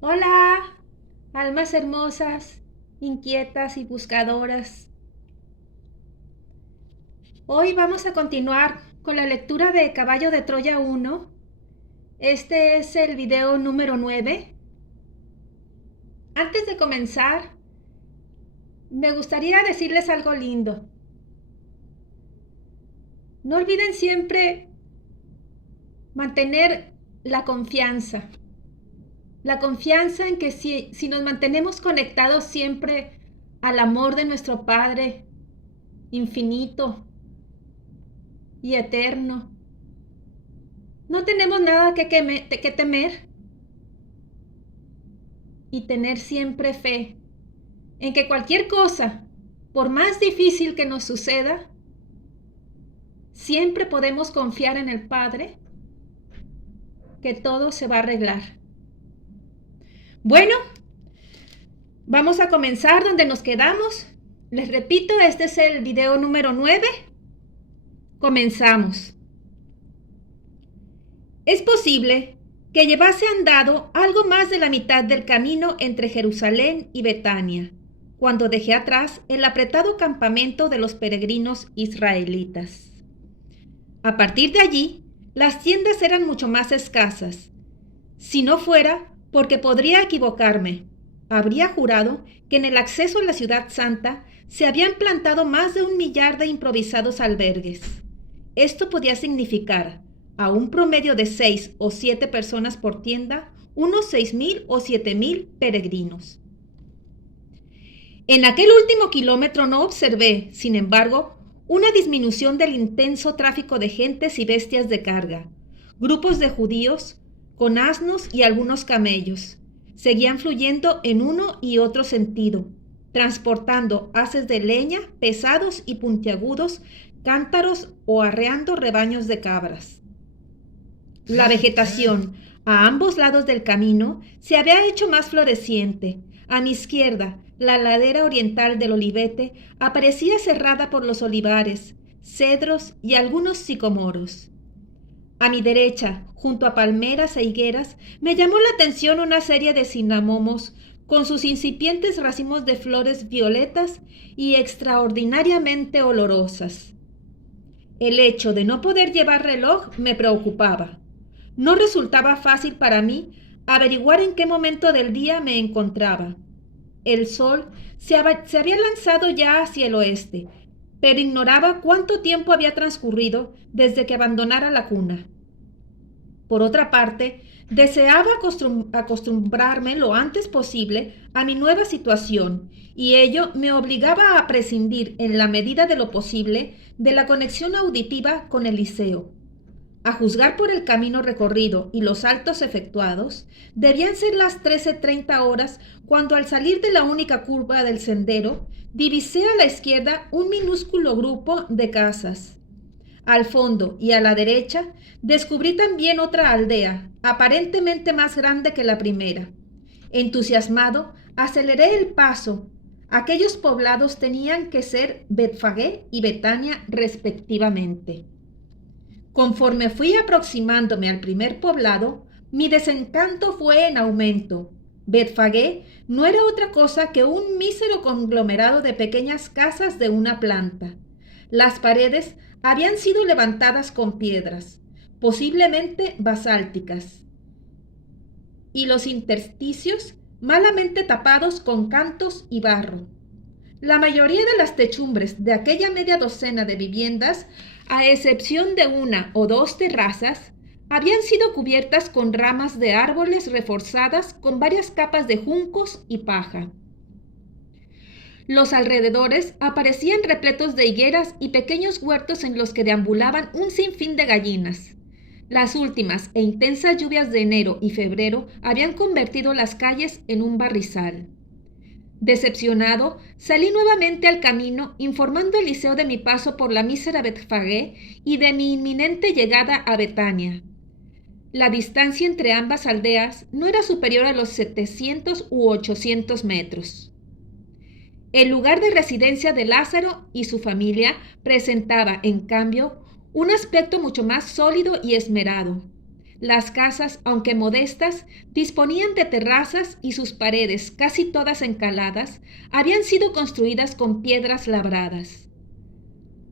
Hola, almas hermosas, inquietas y buscadoras. Hoy vamos a continuar con la lectura de Caballo de Troya 1. Este es el video número 9. Antes de comenzar, me gustaría decirles algo lindo. No olviden siempre mantener la confianza. La confianza en que si nos mantenemos conectados siempre al amor de nuestro Padre infinito y eterno, no tenemos nada que temer, y tener siempre fe en que cualquier cosa, por más difícil que nos suceda, siempre podemos confiar en el Padre, que todo se va a arreglar. Bueno, vamos a comenzar donde nos quedamos. Les repito, este es el video número 9. Comenzamos. Es posible que llevase andado algo más de la mitad del camino entre Jerusalén y Betania, cuando dejé atrás el apretado campamento de los peregrinos israelitas. A partir de allí, las tiendas eran mucho más escasas. Si no fuera porque podría equivocarme, habría jurado que en el acceso a la ciudad santa se habían plantado más de 1 millar de improvisados albergues. Esto podía significar, a un promedio de 6 o 7 personas por tienda, unos 6,000 o 7,000 peregrinos. En aquel último kilómetro no observé, sin embargo, una disminución del intenso tráfico de gentes y bestias de carga. Grupos de judíos, con asnos y algunos camellos, seguían fluyendo en uno y otro sentido, transportando haces de leña pesados y puntiagudos, cántaros o arreando rebaños de cabras. La vegetación a ambos lados del camino se había hecho más floreciente. A mi izquierda, la ladera oriental del Olivete aparecía cerrada por los olivares, cedros y algunos sicomoros. A mi derecha, junto a palmeras e higueras, me llamó la atención una serie de cinamomos con sus incipientes racimos de flores violetas y extraordinariamente olorosas. El hecho de no poder llevar reloj me preocupaba. No resultaba fácil para mí averiguar en qué momento del día me encontraba. El sol se había lanzado ya hacia el oeste, pero ignoraba cuánto tiempo había transcurrido desde que abandonara la cuna. Por otra parte, deseaba acostumbrarme lo antes posible a mi nueva situación, y ello me obligaba a prescindir en la medida de lo posible de la conexión auditiva con el liceo. A juzgar por el camino recorrido y los saltos efectuados, debían ser las 13:30 cuando, al salir de la única curva del sendero, divisé a la izquierda un minúsculo grupo de casas. Al fondo y a la derecha descubrí también otra aldea, aparentemente más grande que la primera. Entusiasmado, aceleré el paso. Aquellos poblados tenían que ser Betfagé y Betania respectivamente. Conforme fui aproximándome al primer poblado, mi desencanto fue en aumento. Betfagé no era otra cosa que un mísero conglomerado de pequeñas casas de una planta. Las paredes habían sido levantadas con piedras, posiblemente basálticas, y los intersticios malamente tapados con cantos y barro. La mayoría de las techumbres de aquella media docena de viviendas, a excepción de 1 o 2 terrazas, habían sido cubiertas con ramas de árboles reforzadas con varias capas de juncos y paja. Los alrededores aparecían repletos de higueras y pequeños huertos en los que deambulaban un sinfín de gallinas. Las últimas e intensas lluvias de enero y febrero habían convertido las calles en un barrizal. Decepcionado, salí nuevamente al camino, informando al liceo de mi paso por la mísera Betfagé y de mi inminente llegada a Betania. La distancia entre ambas aldeas no era superior a los 700 u 800 metros. El lugar de residencia de Lázaro y su familia presentaba, en cambio, un aspecto mucho más sólido y esmerado. Las casas, aunque modestas, disponían de terrazas y sus paredes, casi todas encaladas, habían sido construidas con piedras labradas.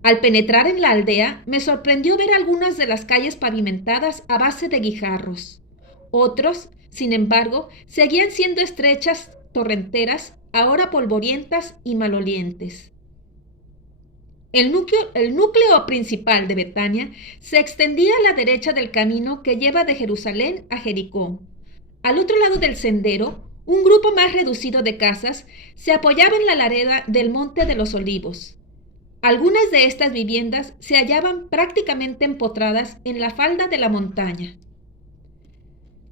Al penetrar en la aldea, me sorprendió ver algunas de las calles pavimentadas a base de guijarros. Otros, sin embargo, seguían siendo estrechas torrenteras, ahora polvorientas y malolientes. El núcleo principal de Betania se extendía a la derecha del camino que lleva de Jerusalén a Jericó. Al otro lado del sendero, un grupo más reducido de casas se apoyaba en la ladera del Monte de los Olivos. Algunas de estas viviendas se hallaban prácticamente empotradas en la falda de la montaña.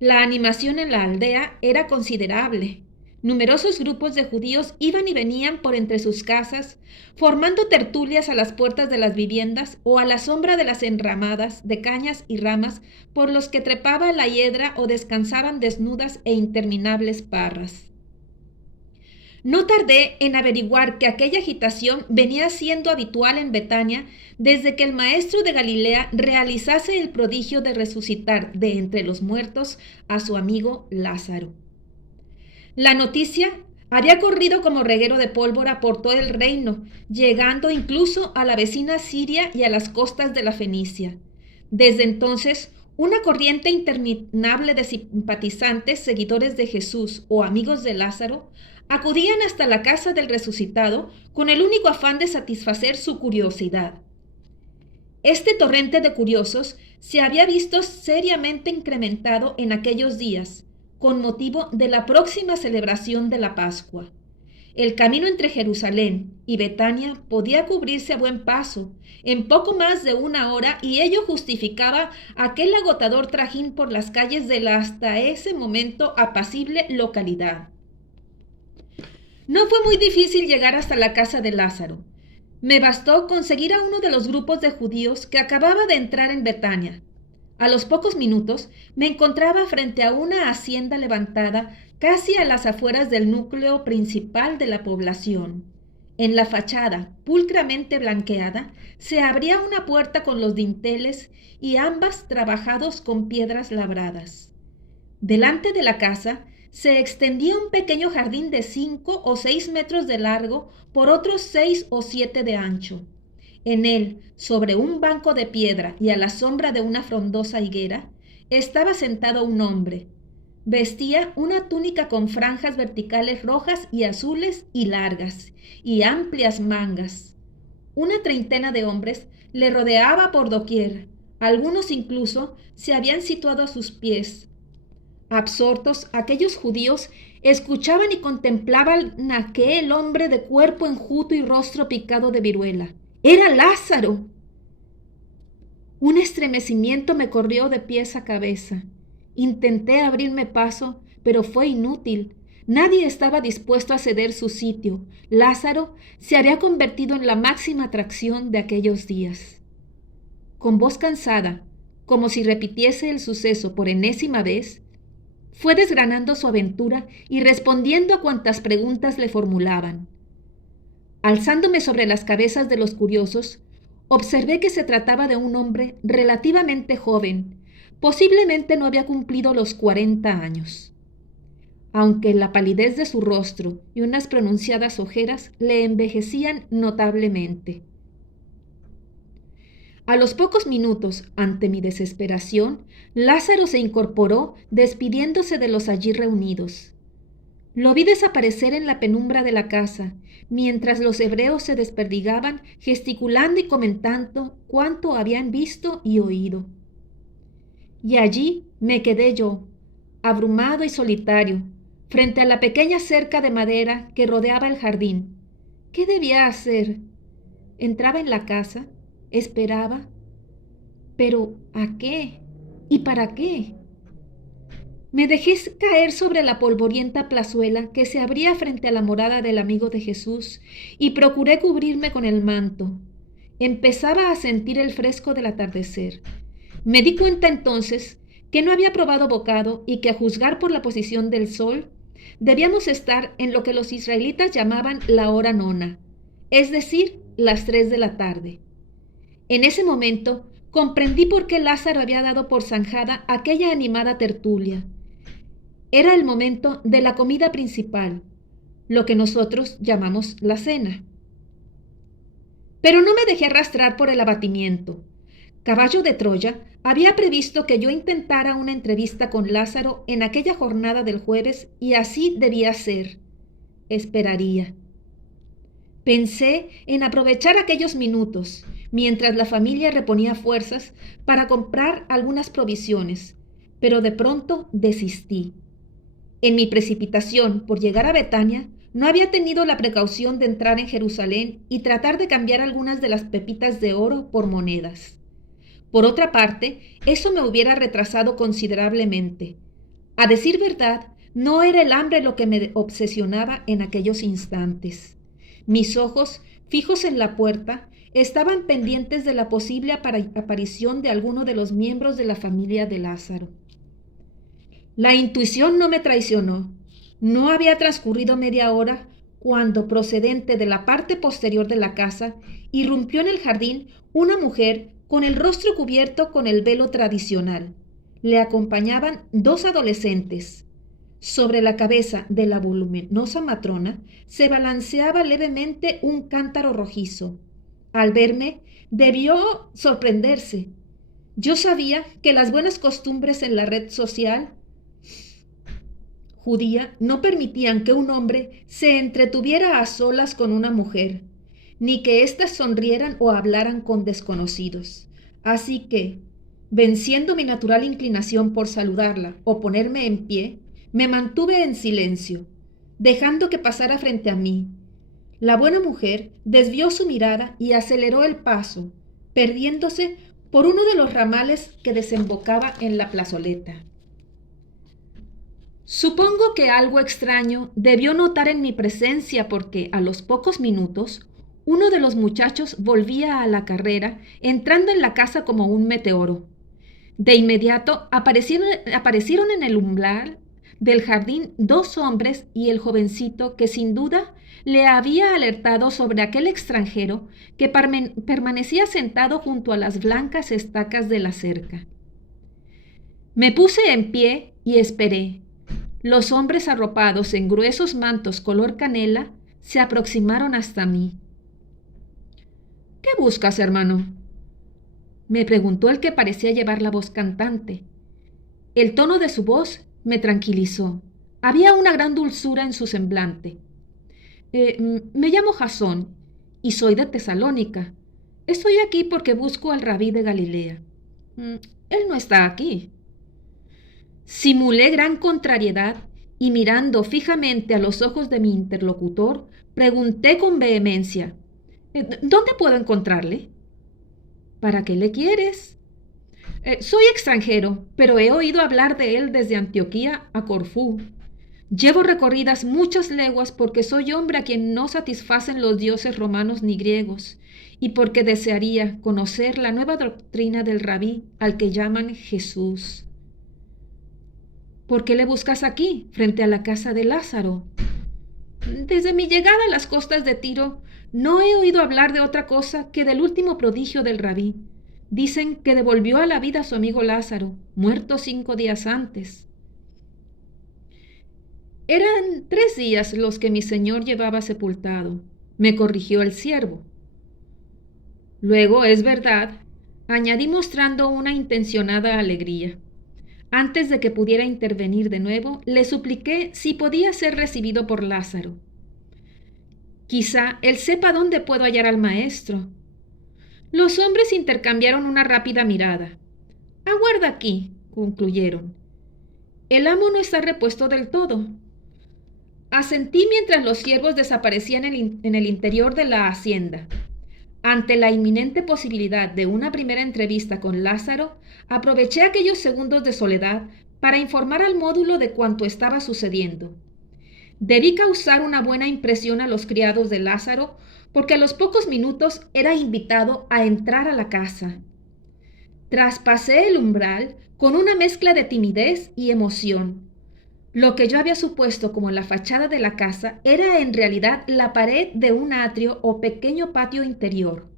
La animación en la aldea era considerable. Numerosos grupos de judíos iban y venían por entre sus casas, formando tertulias a las puertas de las viviendas o a la sombra de las enramadas de cañas y ramas por los que trepaba la hiedra o descansaban desnudas e interminables parras. No tardé en averiguar que aquella agitación venía siendo habitual en Betania desde que el maestro de Galilea realizase el prodigio de resucitar de entre los muertos a su amigo Lázaro. La noticia había corrido como reguero de pólvora por todo el reino, llegando incluso a la vecina Siria y a las costas de la Fenicia. Desde entonces, una corriente interminable de simpatizantes, seguidores de Jesús o amigos de Lázaro, acudían hasta la casa del resucitado con el único afán de satisfacer su curiosidad. Este torrente de curiosos se había visto seriamente incrementado en aquellos días, con motivo de la próxima celebración de la Pascua. El camino entre Jerusalén y Betania podía cubrirse a buen paso, en poco más de una hora, y ello justificaba aquel agotador trajín por las calles de la hasta ese momento apacible localidad. No fue muy difícil llegar hasta la casa de Lázaro. Me bastó conseguir a uno de los grupos de judíos que acababa de entrar en Betania. A los pocos minutos me encontraba frente a una hacienda levantada casi a las afueras del núcleo principal de la población. En la fachada, pulcramente blanqueada, se abría una puerta con los dinteles y ambas trabajados con piedras labradas. Delante de la casa se extendía un pequeño jardín de 5 o 6 metros de largo por otros 6 o 7 de ancho. En él, sobre un banco de piedra y a la sombra de una frondosa higuera, estaba sentado un hombre. Vestía una túnica con franjas verticales rojas y azules y largas, y amplias mangas. Una treintena de hombres le rodeaba por doquier. Algunos incluso se habían situado a sus pies. Absortos, aquellos judíos escuchaban y contemplaban a aquel hombre de cuerpo enjuto y rostro picado de viruela. ¡Era Lázaro! Un estremecimiento me corrió de pies a cabeza. Intenté abrirme paso, pero fue inútil. Nadie estaba dispuesto a ceder su sitio. Lázaro se había convertido en la máxima atracción de aquellos días. Con voz cansada, como si repitiese el suceso por enésima vez, fue desgranando su aventura y respondiendo a cuantas preguntas le formulaban. Alzándome sobre las cabezas de los curiosos, observé que se trataba de un hombre relativamente joven. Posiblemente no había cumplido los 40 años. Aunque la palidez de su rostro y unas pronunciadas ojeras le envejecían notablemente. A los pocos minutos, ante mi desesperación, Lázaro se incorporó despidiéndose de los allí reunidos. Lo vi desaparecer en la penumbra de la casa, mientras los hebreos se desperdigaban, gesticulando y comentando cuánto habían visto y oído. Y allí me quedé yo, abrumado y solitario, frente a la pequeña cerca de madera que rodeaba el jardín. ¿Qué debía hacer? Entraba en la casa, esperaba. ¿Pero a qué? ¿Y para qué? Me dejé caer sobre la polvorienta plazuela que se abría frente a la morada del amigo de Jesús y procuré cubrirme con el manto. Empezaba a sentir el fresco del atardecer. Me di cuenta entonces que no había probado bocado y que, a juzgar por la posición del sol, debíamos estar en lo que los israelitas llamaban la hora nona, es decir, las 3 de la tarde. En ese momento comprendí por qué Lázaro había dado por zanjada aquella animada tertulia. Era el momento de la comida principal, lo que nosotros llamamos la cena. Pero no me dejé arrastrar por el abatimiento. Caballo de Troya había previsto que yo intentara una entrevista con Lázaro en aquella jornada del jueves y así debía ser. Esperaría. Pensé en aprovechar aquellos minutos, mientras la familia reponía fuerzas para comprar algunas provisiones, pero de pronto desistí. En mi precipitación por llegar a Betania, no había tenido la precaución de entrar en Jerusalén y tratar de cambiar algunas de las pepitas de oro por monedas. Por otra parte, eso me hubiera retrasado considerablemente. A decir verdad, no era el hambre lo que me obsesionaba en aquellos instantes. Mis ojos, fijos en la puerta, estaban pendientes de la posible aparición de alguno de los miembros de la familia de Lázaro. La intuición no me traicionó. No había transcurrido media hora cuando, procedente de la parte posterior de la casa, irrumpió en el jardín una mujer con el rostro cubierto con el velo tradicional. Le acompañaban 2 adolescentes. Sobre la cabeza de la voluminosa matrona se balanceaba levemente un cántaro rojizo. Al verme, debió sorprenderse. Yo sabía que las buenas costumbres en la red social judía no permitían que un hombre se entretuviera a solas con una mujer, ni que éstas sonrieran o hablaran con desconocidos. Así que, venciendo mi natural inclinación por saludarla o ponerme en pie, me mantuve en silencio, dejando que pasara frente a mí. La buena mujer desvió su mirada y aceleró el paso, perdiéndose por uno de los ramales que desembocaba en la plazoleta. Supongo que algo extraño debió notar en mi presencia porque, a los pocos minutos, uno de los muchachos volvía a la carrera, entrando en la casa como un meteoro. De inmediato aparecieron en el umbral del jardín 2 hombres y el jovencito que sin duda le había alertado sobre aquel extranjero que permanecía sentado junto a las blancas estacas de la cerca. Me puse en pie y esperé. Los hombres arropados en gruesos mantos color canela se aproximaron hasta mí. «¿Qué buscas, hermano?», me preguntó el que parecía llevar la voz cantante. El tono de su voz me tranquilizó. Había una gran dulzura en su semblante. Me llamo Jasón y soy de Tesalónica. Estoy aquí porque busco al rabí de Galilea. Él no está aquí». Simulé gran contrariedad y mirando fijamente a los ojos de mi interlocutor, pregunté con vehemencia: «¿Dónde puedo encontrarle?». «¿Para qué le quieres?». «Soy extranjero, pero he oído hablar de él desde Antioquía a Corfú. Llevo recorridas muchas leguas porque soy hombre a quien no satisfacen los dioses romanos ni griegos, y porque desearía conocer la nueva doctrina del rabí al que llaman Jesús». «¿Por qué le buscas aquí, frente a la casa de Lázaro?». «Desde mi llegada a las costas de Tiro, no he oído hablar de otra cosa que del último prodigio del rabí. Dicen que devolvió a la vida a su amigo Lázaro, muerto 5 días antes». «Eran 3 días los que mi señor llevaba sepultado», me corrigió el siervo. «Luego, es verdad», añadí mostrando una intencionada alegría. Antes de que pudiera intervenir de nuevo, le supliqué si podía ser recibido por Lázaro. «Quizá él sepa dónde puedo hallar al maestro». Los hombres intercambiaron una rápida mirada. «Aguarda aquí», concluyeron. «El amo no está repuesto del todo». Asentí mientras los siervos desaparecían en el interior de la hacienda. Ante la inminente posibilidad de una primera entrevista con Lázaro, aproveché aquellos segundos de soledad para informar al módulo de cuanto estaba sucediendo. Debí causar una buena impresión a los criados de Lázaro, porque a los pocos minutos era invitado a entrar a la casa. Traspasé el umbral con una mezcla de timidez y emoción. Lo que yo había supuesto como la fachada de la casa era en realidad la pared de un atrio o pequeño patio interior.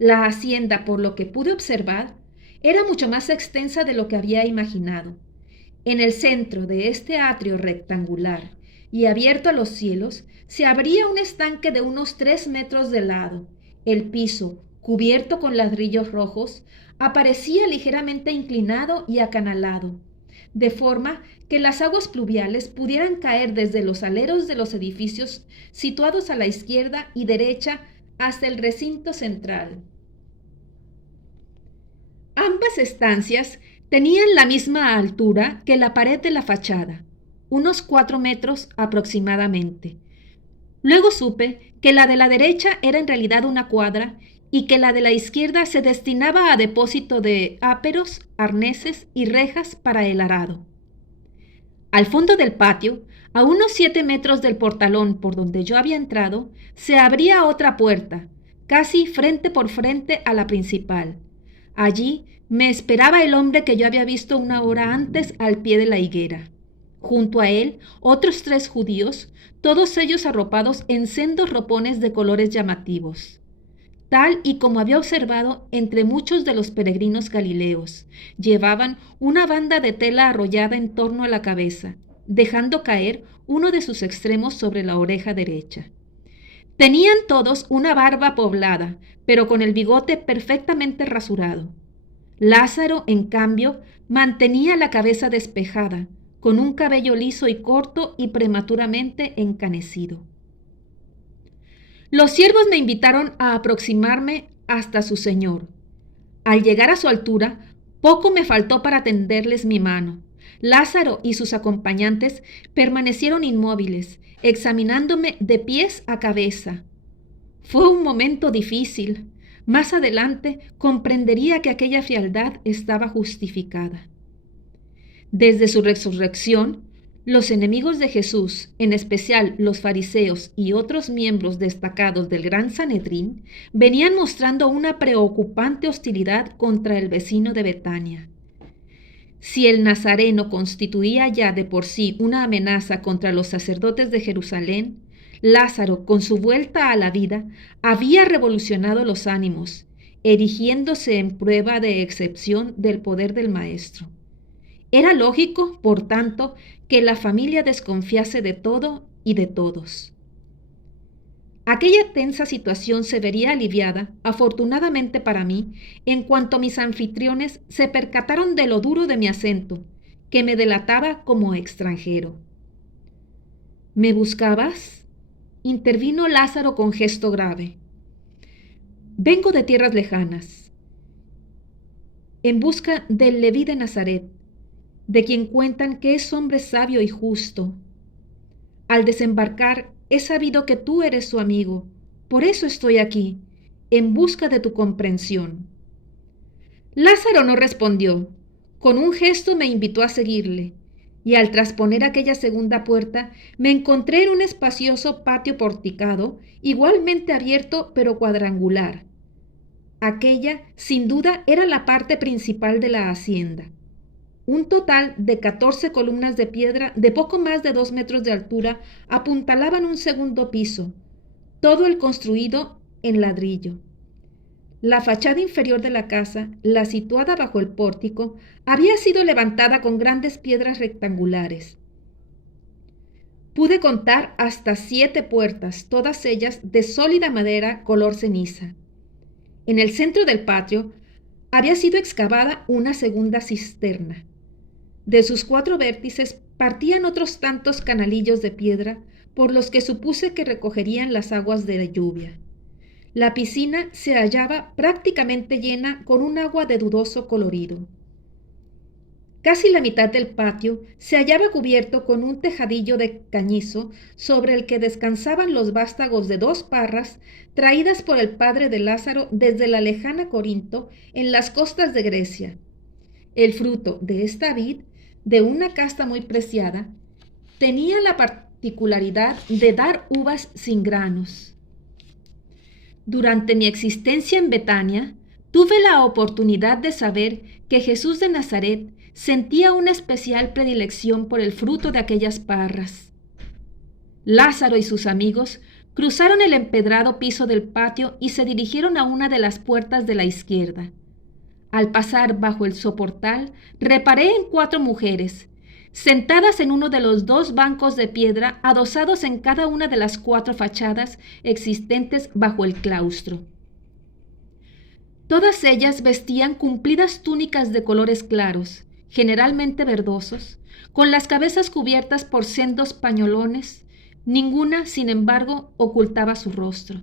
La hacienda, por lo que pude observar, era mucho más extensa de lo que había imaginado. En el centro de este atrio rectangular y abierto a los cielos, se abría un estanque de unos 3 metros de lado. El piso, cubierto con ladrillos rojos, aparecía ligeramente inclinado y acanalado, de forma que las aguas pluviales pudieran caer desde los aleros de los edificios situados a la izquierda y derecha hasta el recinto central. Ambas estancias tenían la misma altura que la pared de la fachada, unos 4 metros aproximadamente. Luego supe que la de la derecha era en realidad una cuadra y que la de la izquierda se destinaba a depósito de áperos, arneses y rejas para el arado. Al fondo del patio, a unos 7 metros del portalón por donde yo había entrado, se abría otra puerta, casi frente por frente a la principal. Allí me esperaba el hombre que yo había visto una hora antes al pie de la higuera. Junto a él, otros 3 judíos, todos ellos arropados en sendos ropones de colores llamativos. Tal y como había observado entre muchos de los peregrinos galileos, llevaban una banda de tela arrollada en torno a la cabeza, dejando caer uno de sus extremos sobre la oreja derecha. Tenían todos una barba poblada, pero con el bigote perfectamente rasurado. Lázaro, en cambio, mantenía la cabeza despejada, con un cabello liso y corto y prematuramente encanecido. Los siervos me invitaron a aproximarme hasta su señor. Al llegar a su altura, poco me faltó para tenderles mi mano. Lázaro y sus acompañantes permanecieron inmóviles, examinándome de pies a cabeza. Fue un momento difícil. Más adelante comprendería que aquella frialdad estaba justificada. Desde su resurrección, los enemigos de Jesús, en especial los fariseos y otros miembros destacados del Gran Sanedrín, venían mostrando una preocupante hostilidad contra el vecino de Betania. Si el nazareno constituía ya de por sí una amenaza contra los sacerdotes de Jerusalén, Lázaro, con su vuelta a la vida, había revolucionado los ánimos, erigiéndose en prueba de excepción del poder del Maestro. Era lógico, por tanto, que la familia desconfiase de todo y de todos. Aquella tensa situación se vería aliviada, afortunadamente para mí, en cuanto mis anfitriones se percataron de lo duro de mi acento, que me delataba como extranjero. ¿Me buscabas?, intervino Lázaro con gesto grave. Vengo de tierras lejanas, en busca del Leví de Nazaret, de quien cuentan que es hombre sabio y justo. Al desembarcar he sabido que tú eres su amigo, por eso estoy aquí, en busca de tu comprensión. Lázaro no respondió. Con un gesto me invitó a seguirle, y al trasponer aquella segunda puerta me encontré en un espacioso patio porticado, igualmente abierto pero cuadrangular. Aquella, sin duda, era la parte principal de la hacienda. Un total de 14 columnas de piedra de poco más de 2 metros de altura apuntalaban un segundo piso, todo el construido en ladrillo. La fachada inferior de la casa, la situada bajo el pórtico, había sido levantada con grandes piedras rectangulares. Pude contar hasta 7 puertas, todas ellas de sólida madera color ceniza. En el centro del patio había sido excavada una segunda cisterna. De sus 4 vértices partían otros tantos canalillos de piedra por los que supuse que recogerían las aguas de la lluvia. La piscina se hallaba prácticamente llena con un agua de dudoso colorido. Casi la mitad del patio se hallaba cubierto con un tejadillo de cañizo sobre el que descansaban los vástagos de 2 parras traídas por el padre de Lázaro desde la lejana Corinto en las costas de Grecia. El fruto de esta vid, de una casta muy preciada, tenía la particularidad de dar uvas sin granos. Durante mi existencia en Betania, tuve la oportunidad de saber que Jesús de Nazaret sentía una especial predilección por el fruto de aquellas parras. Lázaro y sus amigos cruzaron el empedrado piso del patio y se dirigieron a una de las puertas de la izquierda. Al pasar bajo el soportal, reparé en 4 mujeres, sentadas en uno de los 2 bancos de piedra adosados en cada una de las 4 fachadas existentes bajo el claustro. Todas ellas vestían cumplidas túnicas de colores claros, generalmente verdosos, con las cabezas cubiertas por sendos pañolones. Ninguna, sin embargo, ocultaba su rostro.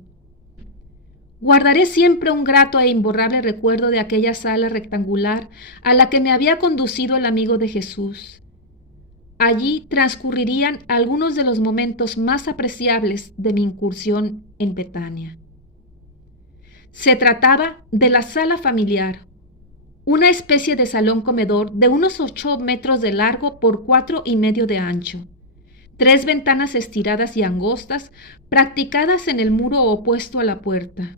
Guardaré siempre un grato e imborrable recuerdo de aquella sala rectangular a la que me había conducido el amigo de Jesús. Allí transcurrirían algunos de los momentos más apreciables de mi incursión en Betania. Se trataba de la sala familiar, una especie de salón comedor de unos 8 metros de largo por 4,5 de ancho. 3 ventanas estiradas y angostas practicadas en el muro opuesto a la puerta.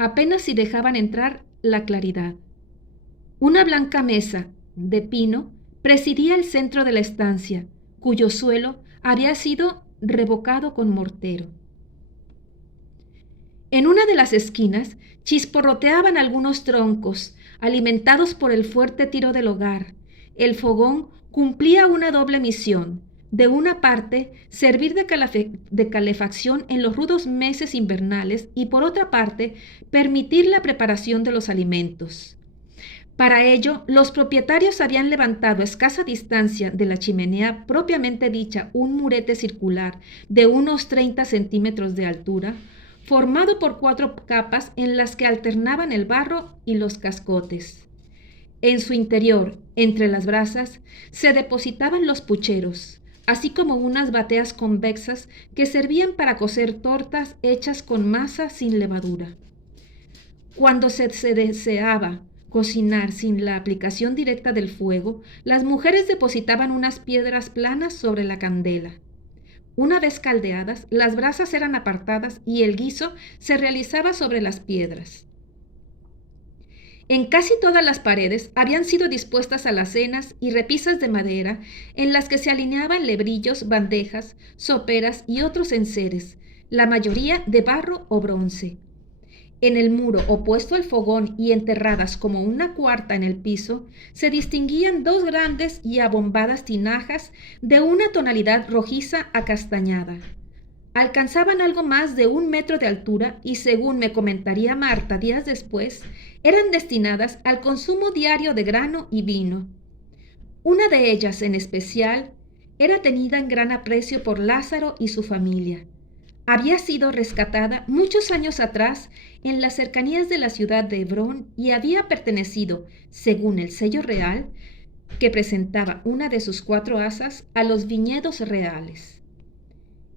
Apenas si dejaban entrar la claridad. Una blanca mesa de pino presidía el centro de la estancia, cuyo suelo había sido revocado con mortero. En una de las esquinas chisporroteaban algunos troncos, alimentados por el fuerte tiro del hogar. El fogón cumplía una doble misión. De una parte, servir de calefacción en los rudos meses invernales y por otra parte, permitir la preparación de los alimentos. Para ello, los propietarios habían levantado a escasa distancia de la chimenea propiamente dicha un murete circular de unos 30 centímetros de altura, formado por 4 capas en las que alternaban el barro y los cascotes. En su interior, entre las brasas, se depositaban los pucheros, así como unas bateas convexas que servían para cocer tortas hechas con masa sin levadura. Cuando se deseaba cocinar sin la aplicación directa del fuego, las mujeres depositaban unas piedras planas sobre la candela. Una vez caldeadas, las brasas eran apartadas y el guiso se realizaba sobre las piedras. En casi todas las paredes habían sido dispuestas alacenas y repisas de madera en las que se alineaban lebrillos, bandejas, soperas y otros enseres, la mayoría de barro o bronce. En el muro opuesto al fogón y enterradas como una cuarta en el piso, se distinguían 2 grandes y abombadas tinajas de una tonalidad rojiza acastañada. Alcanzaban algo más de 1 metro de altura y, según me comentaría Marta días después, eran destinadas al consumo diario de grano y vino. Una de ellas, en especial, era tenida en gran aprecio por Lázaro y su familia. Había sido rescatada muchos años atrás en las cercanías de la ciudad de Hebrón y había pertenecido, según el sello real, que presentaba una de sus 4 asas, a los viñedos reales.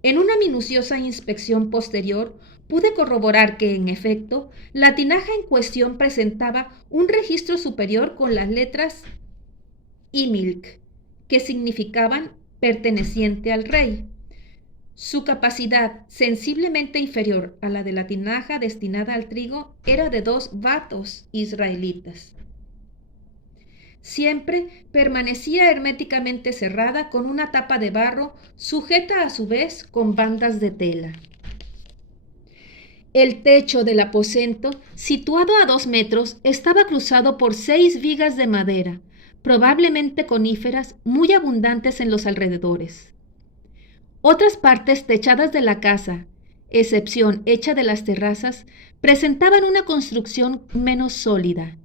En una minuciosa inspección posterior, pude corroborar que, en efecto, la tinaja en cuestión presentaba un registro superior con las letras Imilk, que significaban perteneciente al rey. Su capacidad, sensiblemente inferior a la de la tinaja destinada al trigo, era de 2 batos israelitas. Siempre permanecía herméticamente cerrada con una tapa de barro sujeta a su vez con bandas de tela. El techo del aposento, situado a 2 metros, estaba cruzado por 6 vigas de madera, probablemente coníferas, muy abundantes en los alrededores. Otras partes techadas de la casa, excepción hecha de las terrazas, presentaban una construcción menos sólida.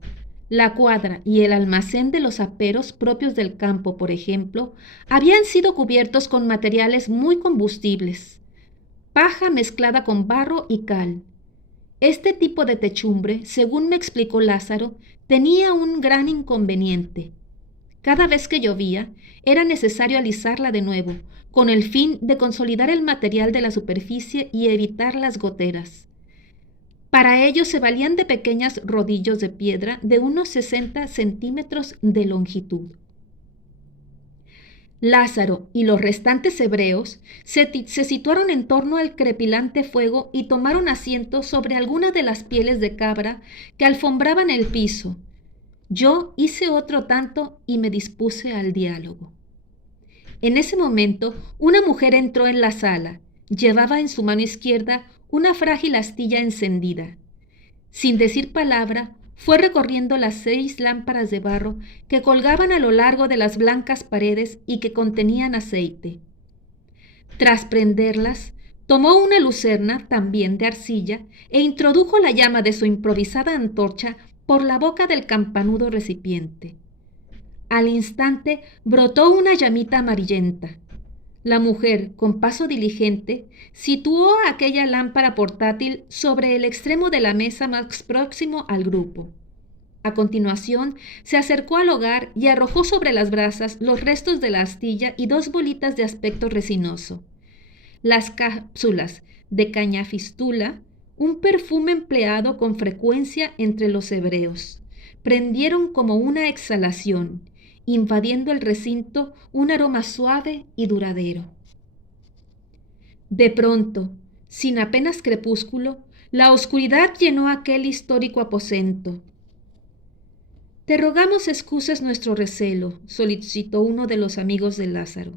La cuadra y el almacén de los aperos propios del campo, por ejemplo, habían sido cubiertos con materiales muy combustibles, paja mezclada con barro y cal. Este tipo de techumbre, según me explicó Lázaro, tenía un gran inconveniente. Cada vez que llovía, era necesario alisarla de nuevo, con el fin de consolidar el material de la superficie y evitar las goteras. Para ello se valían de pequeños rodillos de piedra de unos 60 centímetros de longitud. Lázaro y los restantes hebreos se situaron en torno al crepilante fuego y tomaron asiento sobre alguna de las pieles de cabra que alfombraban el piso. Yo hice otro tanto y me dispuse al diálogo. En ese momento, una mujer entró en la sala. Llevaba en su mano izquierda una frágil astilla encendida. Sin decir palabra, fue recorriendo las 6 lámparas de barro que colgaban a lo largo de las blancas paredes y que contenían aceite. Tras prenderlas, tomó una lucerna, también de arcilla, e introdujo la llama de su improvisada antorcha por la boca del campanudo recipiente. Al instante brotó una llamita amarillenta. La mujer, con paso diligente, situó aquella lámpara portátil sobre el extremo de la mesa más próximo al grupo. A continuación, se acercó al hogar y arrojó sobre las brasas los restos de la astilla y 2 bolitas de aspecto resinoso. Las cápsulas de cañafistula, un perfume empleado con frecuencia entre los hebreos, prendieron como una exhalación, invadiendo el recinto un aroma suave y duradero. De pronto, sin apenas crepúsculo, la oscuridad llenó aquel histórico aposento. «Te rogamos excuses nuestro recelo», solicitó uno de los amigos de Lázaro.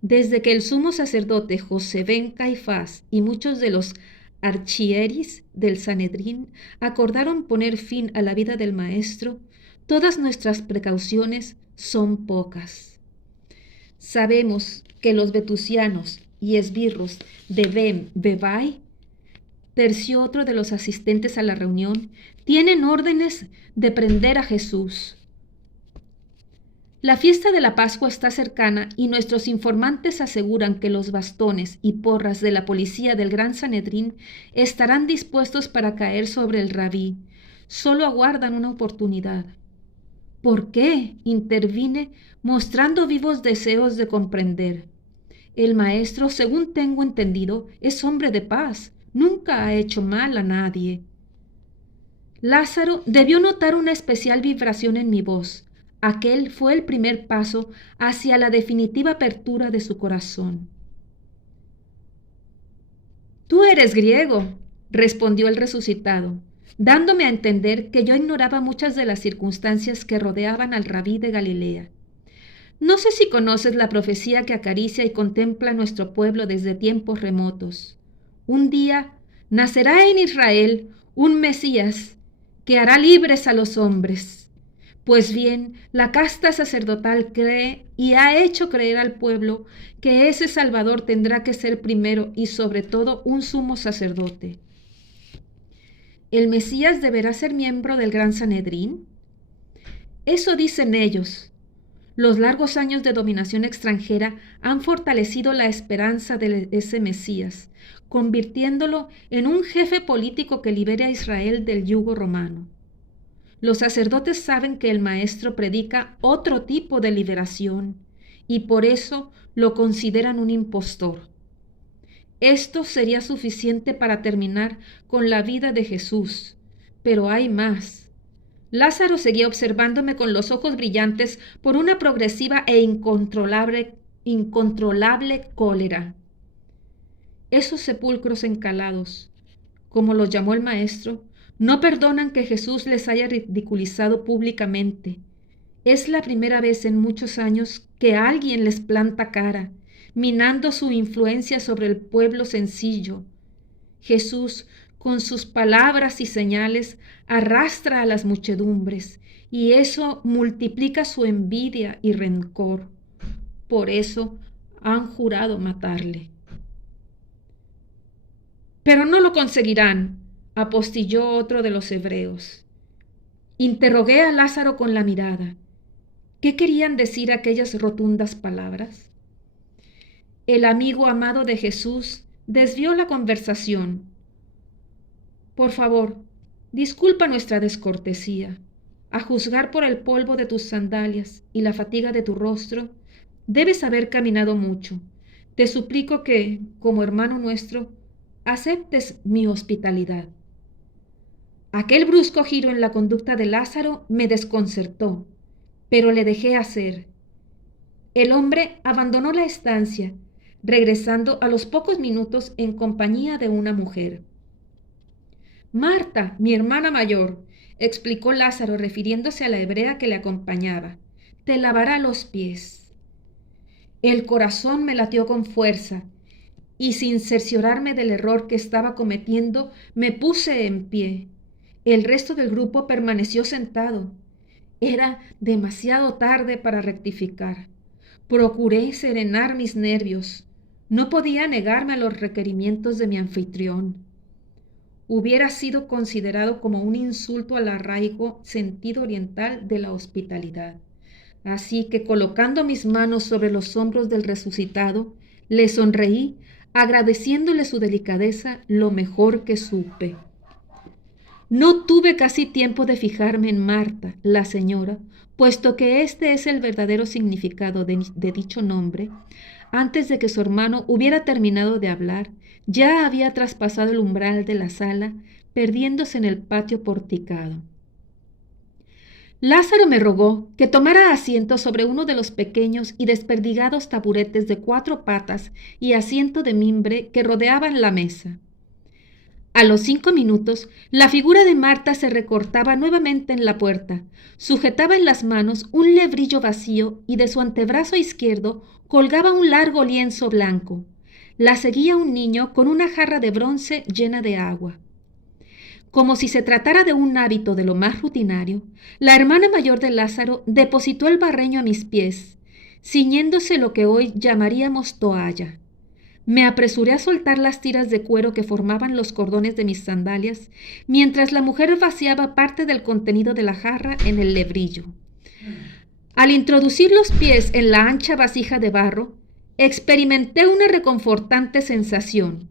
Desde que el sumo sacerdote José ben Caifás y muchos de los archieris del Sanedrín acordaron poner fin a la vida del maestro, todas nuestras precauciones son pocas. Sabemos que los vetusianos y esbirros de Ben Bebai, terció otro de los asistentes a la reunión, tienen órdenes de prender a Jesús. La fiesta de la Pascua está cercana y nuestros informantes aseguran que los bastones y porras de la policía del Gran Sanedrín estarán dispuestos para caer sobre el rabí. Solo aguardan una oportunidad. ¿Por qué?, intervine, mostrando vivos deseos de comprender. El maestro, según tengo entendido, es hombre de paz. Nunca ha hecho mal a nadie. Lázaro debió notar una especial vibración en mi voz. Aquel fue el primer paso hacia la definitiva apertura de su corazón. «Tú eres griego», respondió el resucitado, dándome a entender que yo ignoraba muchas de las circunstancias que rodeaban al rabí de Galilea. «No sé si conoces la profecía que acaricia y contempla nuestro pueblo desde tiempos remotos. Un día nacerá en Israel un Mesías que hará libres a los hombres. Pues bien, la casta sacerdotal cree y ha hecho creer al pueblo que ese Salvador tendrá que ser primero y sobre todo un sumo sacerdote. ¿El Mesías deberá ser miembro del Gran Sanedrín? Eso dicen ellos. Los largos años de dominación extranjera han fortalecido la esperanza de ese Mesías, convirtiéndolo en un jefe político que libere a Israel del yugo romano. Los sacerdotes saben que el maestro predica otro tipo de liberación y por eso lo consideran un impostor. Esto sería suficiente para terminar con la vida de Jesús, pero hay más. Lázaro seguía observándome con los ojos brillantes por una progresiva e incontrolable cólera. Esos sepulcros encalados, como los llamó el maestro, no perdonan que Jesús les haya ridiculizado públicamente. Es la primera vez en muchos años que alguien les planta cara, minando su influencia sobre el pueblo sencillo. Jesús, con sus palabras y señales, arrastra a las muchedumbres, y eso multiplica su envidia y rencor. Por eso han jurado matarle. Pero no lo conseguirán, apostilló otro de los hebreos. Interrogué a Lázaro con la mirada. ¿Qué querían decir aquellas rotundas palabras? El amigo amado de Jesús desvió la conversación. Por favor, disculpa nuestra descortesía. A juzgar por el polvo de tus sandalias y la fatiga de tu rostro, debes haber caminado mucho. Te suplico que, como hermano nuestro, aceptes mi hospitalidad. Aquel brusco giro en la conducta de Lázaro me desconcertó, pero le dejé hacer. El hombre abandonó la estancia, regresando a los pocos minutos en compañía de una mujer. «Marta, mi hermana mayor», explicó Lázaro refiriéndose a la hebrea que le acompañaba, «te lavará los pies». El corazón me latió con fuerza, y sin cerciorarme del error que estaba cometiendo, me puse en pie. El resto del grupo permaneció sentado. Era demasiado tarde para rectificar. Procuré serenar mis nervios. No podía negarme a los requerimientos de mi anfitrión. Hubiera sido considerado como un insulto al arraigo sentido oriental de la hospitalidad. Así que, colocando mis manos sobre los hombros del resucitado, le sonreí, agradeciéndole su delicadeza lo mejor que supe. No tuve casi tiempo de fijarme en Marta, la señora, puesto que este es el verdadero significado de dicho nombre. Antes de que su hermano hubiera terminado de hablar, ya había traspasado el umbral de la sala, perdiéndose en el patio porticado. Lázaro me rogó que tomara asiento sobre uno de los pequeños y desperdigados taburetes de 4 patas y asiento de mimbre que rodeaban la mesa. A los 5 minutos, la figura de Marta se recortaba nuevamente en la puerta, sujetaba en las manos un lebrillo vacío y de su antebrazo izquierdo colgaba un largo lienzo blanco. La seguía un niño con una jarra de bronce llena de agua. Como si se tratara de un hábito de lo más rutinario, la hermana mayor de Lázaro depositó el barreño a mis pies, ciñéndose lo que hoy llamaríamos toalla. Me apresuré a soltar las tiras de cuero que formaban los cordones de mis sandalias, mientras la mujer vaciaba parte del contenido de la jarra en el lebrillo. Al introducir los pies en la ancha vasija de barro, experimenté una reconfortante sensación.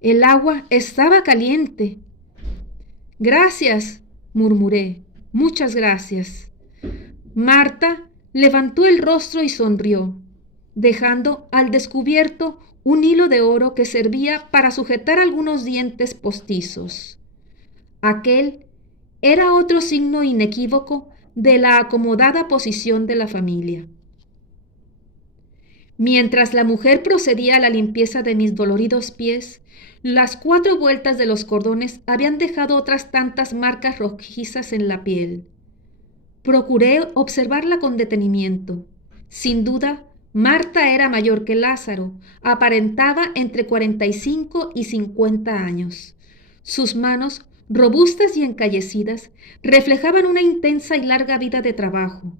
El agua estaba caliente. «Gracias», murmuré, «muchas gracias». Marta levantó el rostro y sonrió, dejando al descubierto un hilo de oro que servía para sujetar algunos dientes postizos. Aquel era otro signo inequívoco de la acomodada posición de la familia. Mientras la mujer procedía a la limpieza de mis doloridos pies, las 4 vueltas de los cordones habían dejado otras tantas marcas rojizas en la piel. Procuré observarla con detenimiento. Sin duda, Marta era mayor que Lázaro, aparentaba entre 45 y 50 años. Sus manos, robustas y encallecidas, reflejaban una intensa y larga vida de trabajo.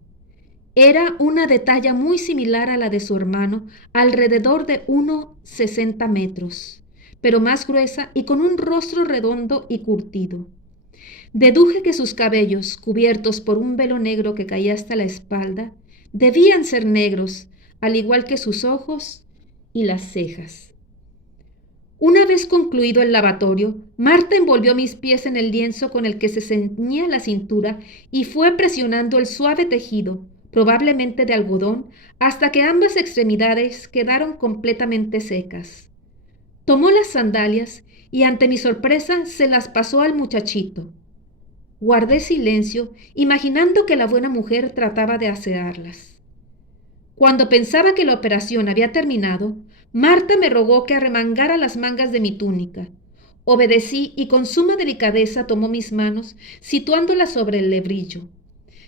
Era una de talla muy similar a la de su hermano, alrededor de 1,60 metros, pero más gruesa y con un rostro redondo y curtido. Deduje que sus cabellos, cubiertos por un velo negro que caía hasta la espalda, debían ser negros, al igual que sus ojos y las cejas. Una vez concluido el lavatorio, Marta envolvió mis pies en el lienzo con el que se ceñía la cintura y fue presionando el suave tejido, probablemente de algodón, hasta que ambas extremidades quedaron completamente secas. Tomó las sandalias y, ante mi sorpresa, se las pasó al muchachito. Guardé silencio, imaginando que la buena mujer trataba de asearlas. Cuando pensaba que la operación había terminado, Marta me rogó que arremangara las mangas de mi túnica. Obedecí y con suma delicadeza tomó mis manos, situándolas sobre el lebrillo.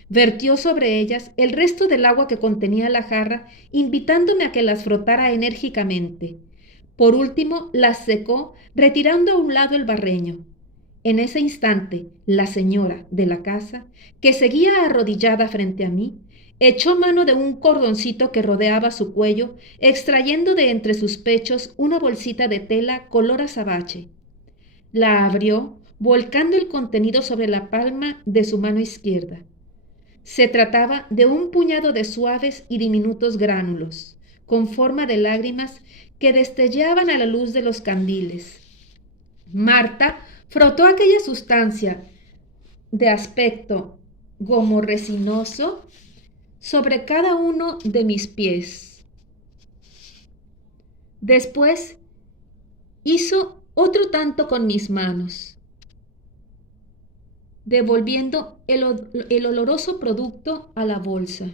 Vertió sobre ellas el resto del agua que contenía la jarra, invitándome a que las frotara enérgicamente. Por último, las secó, retirando a un lado el barreño. En ese instante, la señora de la casa, que seguía arrodillada frente a mí, echó mano de un cordoncito que rodeaba su cuello, extrayendo de entre sus pechos una bolsita de tela color azabache. La abrió, volcando el contenido sobre la palma de su mano izquierda. Se trataba de un puñado de suaves y diminutos gránulos, con forma de lágrimas que destellaban a la luz de los candiles. Marta frotó aquella sustancia de aspecto gomo resinoso sobre cada uno de mis pies. Después hizo otro tanto con mis manos, devolviendo el oloroso producto a la bolsa.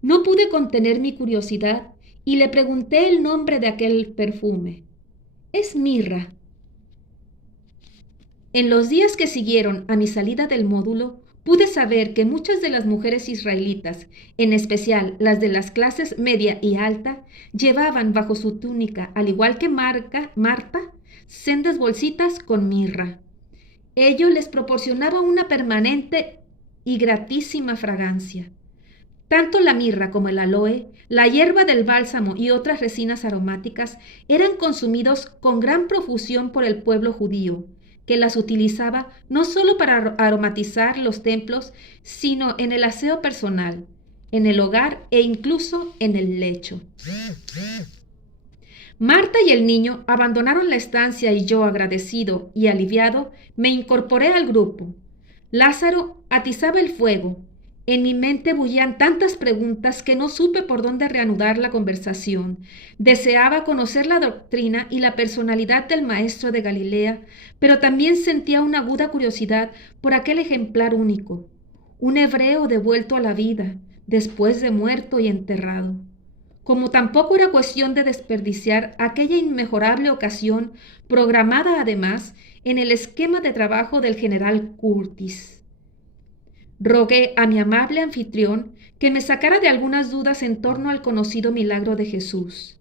No pude contener mi curiosidad y le pregunté el nombre de aquel perfume. «Es mirra». En los días que siguieron a mi salida del módulo, pude saber que muchas de las mujeres israelitas, en especial las de las clases media y alta, llevaban bajo su túnica, al igual que Marta, sendas bolsitas con mirra. Ello les proporcionaba una permanente y gratísima fragancia. Tanto la mirra como el aloe, la hierba del bálsamo y otras resinas aromáticas eran consumidos con gran profusión por el pueblo judío, que las utilizaba no solo para aromatizar los templos, sino en el aseo personal, en el hogar e incluso en el lecho. Marta y el niño abandonaron la estancia y yo, agradecido y aliviado, me incorporé al grupo. Lázaro atizaba el fuego. En mi mente bullían tantas preguntas que no supe por dónde reanudar la conversación. Deseaba conocer la doctrina y la personalidad del maestro de Galilea, pero también sentía una aguda curiosidad por aquel ejemplar único, un hebreo devuelto a la vida, después de muerto y enterrado. Como tampoco era cuestión de desperdiciar aquella inmejorable ocasión, programada además en el esquema de trabajo del general Curtis. Rogué a mi amable anfitrión que me sacara de algunas dudas en torno al conocido milagro de Jesús.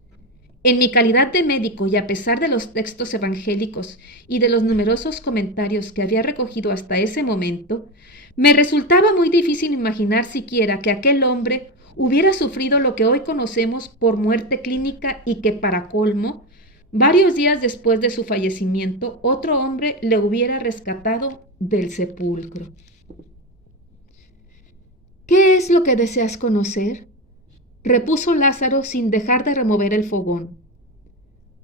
En mi calidad de médico y a pesar de los textos evangélicos y de los numerosos comentarios que había recogido hasta ese momento, me resultaba muy difícil imaginar siquiera que aquel hombre hubiera sufrido lo que hoy conocemos por muerte clínica y que, para colmo, varios días después de su fallecimiento, otro hombre le hubiera rescatado del sepulcro. ¿Qué es lo que deseas conocer?, repuso Lázaro sin dejar de remover el fogón.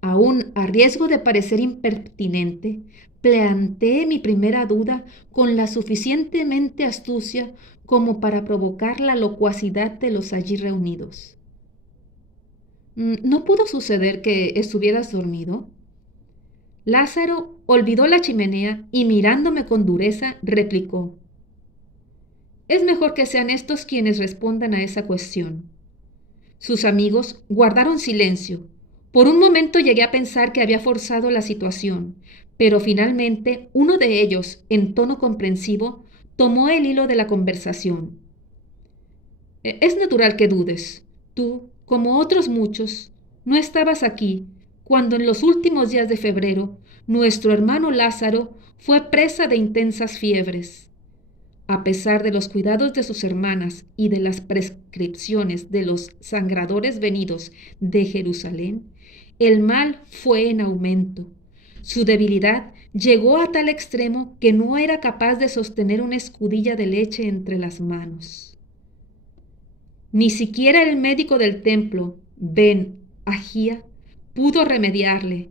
Aún a riesgo de parecer impertinente, planteé mi primera duda con la suficientemente astucia como para provocar la locuacidad de los allí reunidos. ¿No pudo suceder que estuvieras dormido? Lázaro olvidó la chimenea y mirándome con dureza replicó: es mejor que sean estos quienes respondan a esa cuestión. Sus amigos guardaron silencio. Por un momento llegué a pensar que había forzado la situación, pero finalmente uno de ellos, en tono comprensivo, tomó el hilo de la conversación. Es natural que dudes. Tú, como otros muchos, no estabas aquí cuando en los últimos días de febrero nuestro hermano Lázaro fue presa de intensas fiebres. A pesar de los cuidados de sus hermanas y de las prescripciones de los sangradores venidos de Jerusalén, el mal fue en aumento. Su debilidad llegó a tal extremo que no era capaz de sostener una escudilla de leche entre las manos. Ni siquiera el médico del templo, Ben Ahía, pudo remediarle.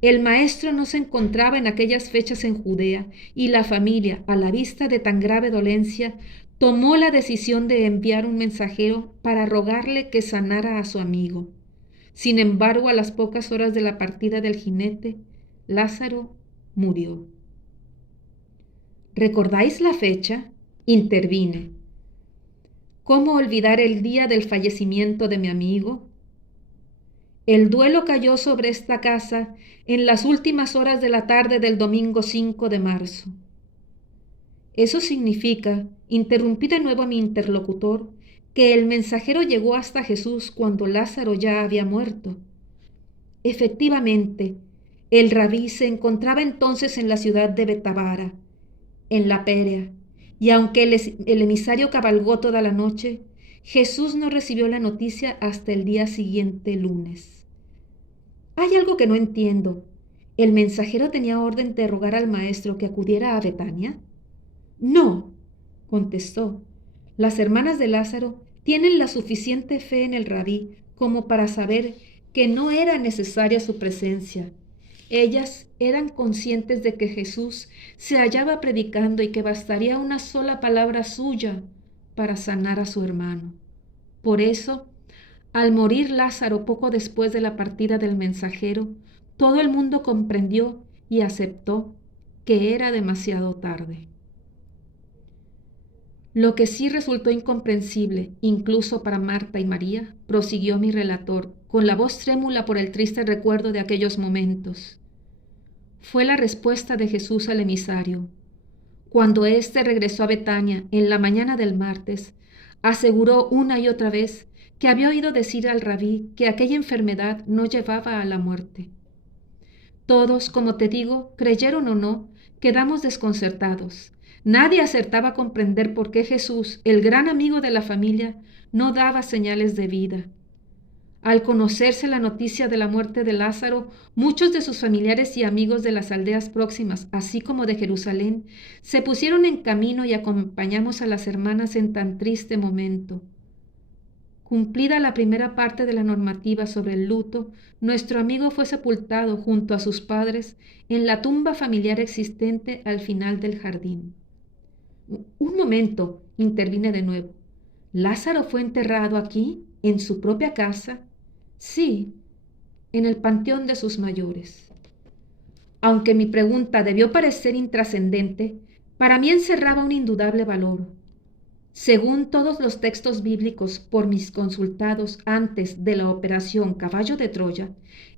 El maestro no se encontraba en aquellas fechas en Judea y la familia, a la vista de tan grave dolencia, tomó la decisión de enviar un mensajero para rogarle que sanara a su amigo. Sin embargo, a las pocas horas de la partida del jinete, Lázaro murió. ¿Recordáis la fecha?, intervine. ¿Cómo olvidar el día del fallecimiento de mi amigo? El duelo cayó sobre esta casa en las últimas horas de la tarde del domingo 5 de marzo. Eso significa, interrumpí de nuevo a mi interlocutor, que el mensajero llegó hasta Jesús cuando Lázaro ya había muerto. Efectivamente, el rabí se encontraba entonces en la ciudad de Betábara, en la Pérea, y aunque el emisario cabalgó toda la noche, Jesús no recibió la noticia hasta el día siguiente, lunes. Hay algo que no entiendo. ¿El mensajero tenía orden de rogar al maestro que acudiera a Betania? No, contestó. Las hermanas de Lázaro tienen la suficiente fe en el rabí como para saber que no era necesaria su presencia. Ellas eran conscientes de que Jesús se hallaba predicando y que bastaría una sola palabra suya para sanar a su hermano. Por eso, al morir Lázaro poco después de la partida del mensajero, todo el mundo comprendió y aceptó que era demasiado tarde. Lo que sí resultó incomprensible, incluso para Marta y María, prosiguió mi relator, con la voz trémula por el triste recuerdo de aquellos momentos, fue la respuesta de Jesús al emisario. Cuando éste regresó a Betania en la mañana del martes, aseguró una y otra vez que había oído decir al rabí que aquella enfermedad no llevaba a la muerte. Todos, como te digo, creyeron o no, Quedamos desconcertados. Nadie acertaba a comprender por qué Jesús, el gran amigo de la familia, no daba señales de vida. Al conocerse la noticia de la muerte de Lázaro, muchos de sus familiares y amigos de las aldeas próximas, así como de Jerusalén, se pusieron en camino y acompañamos a las hermanas en tan triste momento. Cumplida la primera parte de la normativa sobre el luto, nuestro amigo fue sepultado junto a sus padres en la tumba familiar existente al final del jardín. Un momento, intervine de nuevo. ¿Lázaro fue enterrado aquí, en su propia casa? Sí, en el panteón de sus mayores. Aunque mi pregunta debió parecer intrascendente, para mí encerraba un indudable valor. Según todos los textos bíblicos por mis consultados antes de la operación Caballo de Troya,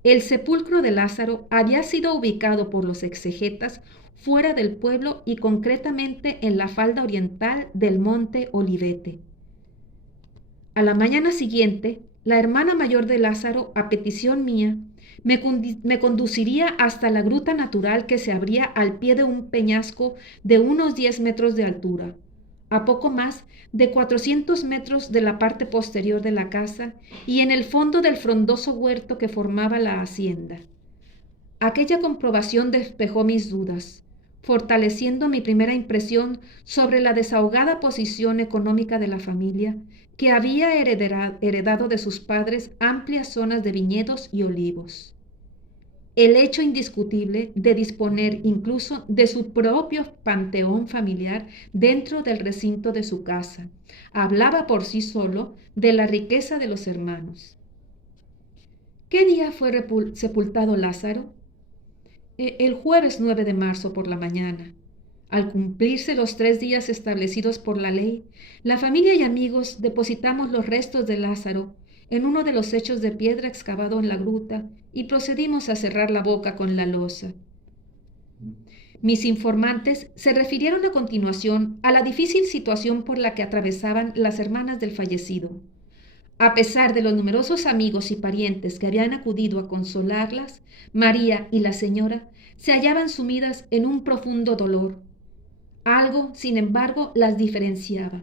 el sepulcro de Lázaro había sido ubicado por los exegetas fuera del pueblo y concretamente en la falda oriental del monte Olivete. A la mañana siguiente, la hermana mayor de Lázaro, a petición mía, me conduciría hasta la gruta natural que se abría al pie de un peñasco de unos 10 metros de altura, a poco más de 400 metros de la parte posterior de la casa y en el fondo del frondoso huerto que formaba la hacienda. Aquella comprobación despejó mis dudas, fortaleciendo mi primera impresión sobre la desahogada posición económica de la familia, que había heredado de sus padres amplias zonas de viñedos y olivos. El hecho indiscutible de disponer incluso de su propio panteón familiar dentro del recinto de su casa hablaba por sí solo de la riqueza de los hermanos. ¿Qué día fue sepultado Lázaro? El jueves 9 de marzo por la mañana. Al cumplirse los 3 días establecidos por la ley, la familia y amigos depositamos los restos de Lázaro en uno de los hechos de piedra excavado en la gruta y procedimos a cerrar la boca con la losa. Mis informantes se refirieron a continuación a la difícil situación por la que atravesaban las hermanas del fallecido. A pesar de los numerosos amigos y parientes que habían acudido a consolarlas, María y la señora se hallaban sumidas en un profundo dolor. Algo, sin embargo, las diferenciaba.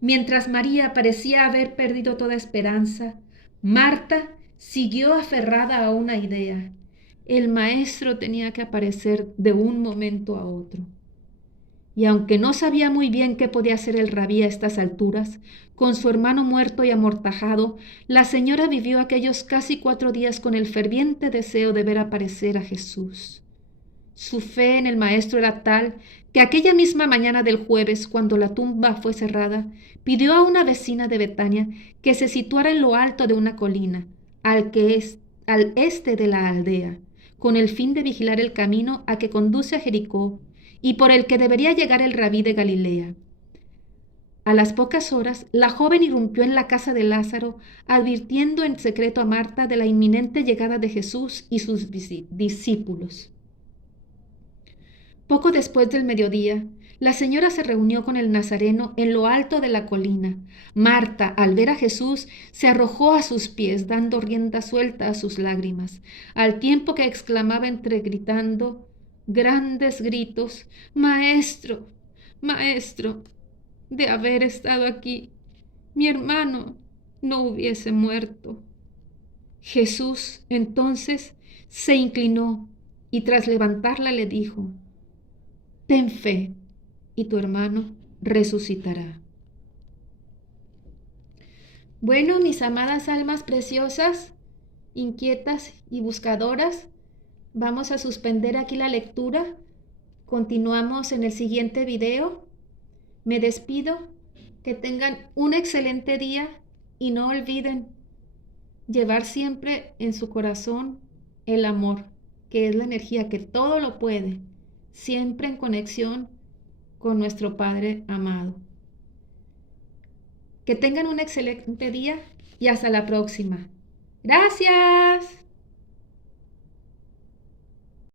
Mientras María parecía haber perdido toda esperanza, Marta siguió aferrada a una idea. El maestro tenía que aparecer de un momento a otro. Y aunque no sabía muy bien qué podía hacer el rabí a estas alturas, con su hermano muerto y amortajado, la señora vivió aquellos casi 4 días con el ferviente deseo de ver aparecer a Jesús. Su fe en el maestro era tal que aquella misma mañana del jueves, cuando la tumba fue cerrada, pidió a una vecina de Betania que se situara en lo alto de una colina, al este de la aldea, con el fin de vigilar el camino a que conduce a Jericó y por el que debería llegar el rabí de Galilea. A las pocas horas, la joven irrumpió en la casa de Lázaro, advirtiendo en secreto a Marta de la inminente llegada de Jesús y sus discípulos. Poco después del mediodía, la señora se reunió con el Nazareno en lo alto de la colina. Marta, al ver a Jesús, se arrojó a sus pies, dando rienda suelta a sus lágrimas, al tiempo que exclamaba gritando grandes gritos: «Maestro, maestro, de haber estado aquí, mi hermano no hubiese muerto». Jesús, entonces, se inclinó y tras levantarla le dijo: «Ten fe, y tu hermano resucitará». Bueno, mis amadas almas preciosas, inquietas y buscadoras, vamos a suspender aquí la lectura. Continuamos en el siguiente video. Me despido. Que tengan un excelente día y no olviden llevar siempre en su corazón el amor, que es la energía que todo lo puede, siempre en conexión con nuestro Padre amado. Que tengan un excelente día y hasta la próxima. Gracias.